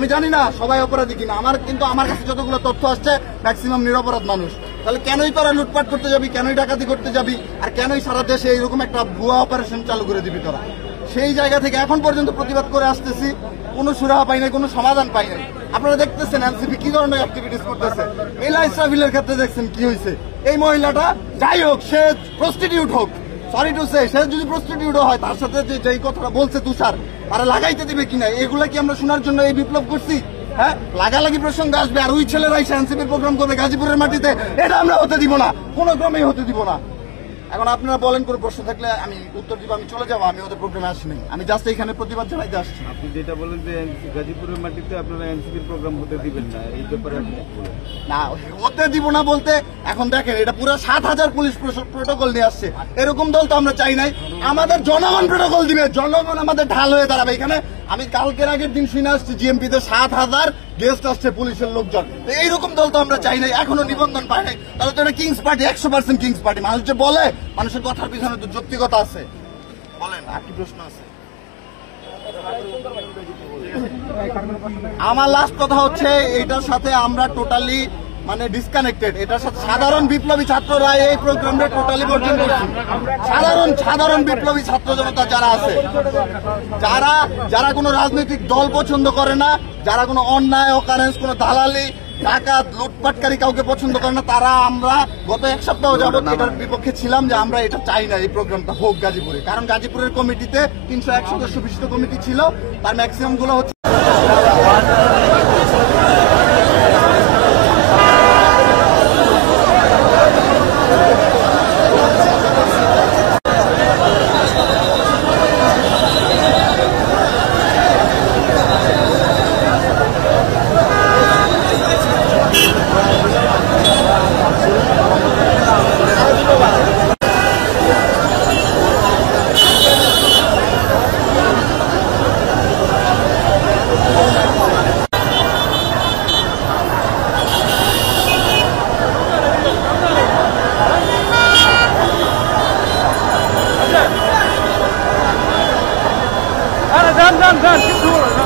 আমি জানি না সবাই অপরাধী কিনা, কিন্তু আমার কাছে যতগুলো তথ্য আসছে ম্যাক্সিমাম নিরপরাধ মানুষ। তাহলে কেনই তোরা লুটপাট করতে যাবি, কেনই ডাকাতি করতে যাবি, আর কেনই সারা দেশে এইরকম একটা ভুয়া অপারেশন চালু করে দিবি তোরা? সেই জায়গা থেকে এখন পর্যন্ত প্রতিবাদ করে আসতেছি, কোনো সুরাহা পাই নাই, কোনো সমাধান পাই নাই। আপনারা দেখতেছেন এনসিপি কি ধরনের অ্যাক্টিভিটিস করতেছে। মেলা ইসরাফিলের ক্ষেত্রে দেখছেন কি হয়েছে। এই মহিলাটা যাই হোক, সে প্রস্টিটিউট হোক, সরি টু সে, সে যদি প্রস্টিটিউট হয়, তার সাথে যেই কথাটা বলছে তুষার, তারা লাগাইতে দিবে কিনা, এগুলা কি আমরা শোনার জন্য এই বিপ্লব করছি? হ্যাঁ, লাগালাগি প্রসঙ্গ আসবে আর ওই ছেলেরাই এনসিপির প্রোগ্রাম করবে গাজীপুরের মাটিতে, এটা আমরা হতে দিব না, কোনো ক্রমেই হতে দিব না। এখন আপনারা বলেন, কোনো প্রশ্ন থাকলে আমি উত্তর দিব, আমি চলে যাবো, আমি ওদের প্রোগ্রামে আসিনি, আমি জাস্ট এইখানে প্রতিবাদ জানাইতে আসছি। আপনি যেটা বলেন যে গাজীপুরের মাটিতে আপনারা এনসিপির প্রোগ্রাম হতে দিবেন না, এই ব্যাপারে না হতে দিব না বলতে, এখন দেখেন এটা পুরো 7,000 পুলিশ প্রোটোকল নিয়ে আসছে, এরকম দল তো আমরা চাই নাই। আমাদের জনগণ প্রোটোকল দিবে, জনগণ আমাদের ঢাল হয়ে দাঁড়াবে এখানে। আমি কালকের আগের দিন শুনে আসছি জিএমপিতে 7,000 গেস্ট আসছে পুলিশের লোকজন, তো এইরকম দল তো আমরা চাই নাই, এখনো নিবন্ধন পাই নাই। তাহলে তো এটা কিংস পার্টি, 100% কিংস পার্টি। মানুষ যে বলে, মানুষের কথার পিছনে তো যৌক্তিকতা আছে। বলেন, আর কি প্রশ্ন আছে? আমার লাস্ট কথা হচ্ছে, এটার সাথে আমরা টোটালি ডিসকানেক্টেড। এটার সাথে সাধারণ বিপ্লবী ছাত্ররা এই প্রোগ্রামটা টোটালি বর্জন করছে। সাধারণ বিপ্লবী ছাত্র জনতা যারা আছে, যারা কোনো রাজনৈতিক দল পছন্দ করে না, যারা কোনো অন্যায় অকারেন্স, কোনো দালালি, ডাকাত, লুটপাটকারী কাউকে পছন্দ করে না, তারা আমরা গত এক সপ্তাহ যাবত এটার বিপক্ষে ছিলাম যে আমরা এটা চাই না, এই প্রোগ্রামটা হোক গাজীপুরে। কারণ গাজীপুরের কমিটিতে 301 সদস্য বিশিষ্ট কমিটি ছিল, তার ম্যাক্সিমাম গুলো হচ্ছে done.